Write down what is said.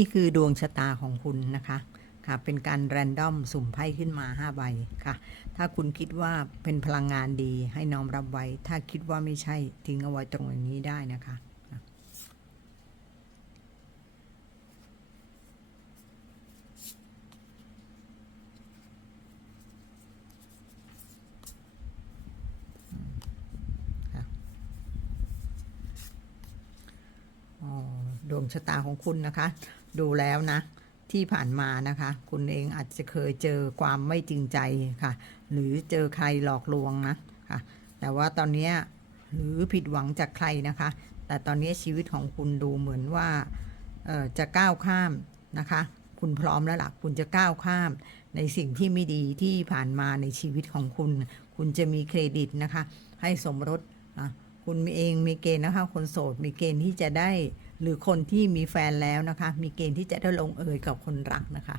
นี่คือดวงชะตาของคุณนะคะค่ะ เป็นการแรนดอมสุ่มไพ่ขึ้นมา5ใบค่ะ ถ้าคุณคิดว่าเป็นพลังงานดีให้น้อมรับไว้ ถ้าคิดว่าไม่ใช่ทิ้งเอาไว้ตรงนี้ได้นะคะ อ๋อ ดวงชะตาของคุณนะคะ ดูแล้วนะ ที่ผ่านมานะคะ คุณเองอาจจะเคยเจอความไม่จริงใจค่ะ หรือเจอใครหลอกลวงนะค่ะ แต่ว่าตอนนี้หรือผิดหวังจากใครนะคะ แต่ตอนนี้ชีวิตของคุณดูเหมือนว่าจะก้าวข้ามนะคะ คุณพร้อมแล้วล่ะคุณจะก้าวข้าม ในสิ่งที่ไม่ดีที่ผ่านมาในชีวิตของคุณ คุณจะมีเครดิตนะคะ ให้สมรสคุณเองมีเกณฑ์นะคะ คนโสดมีเกณฑ์ที่จะได้ หรือคนที่มีแฟนแล้วนะคะ มีเกณฑ์ที่จะได้ลงเอยกับคนรักนะคะ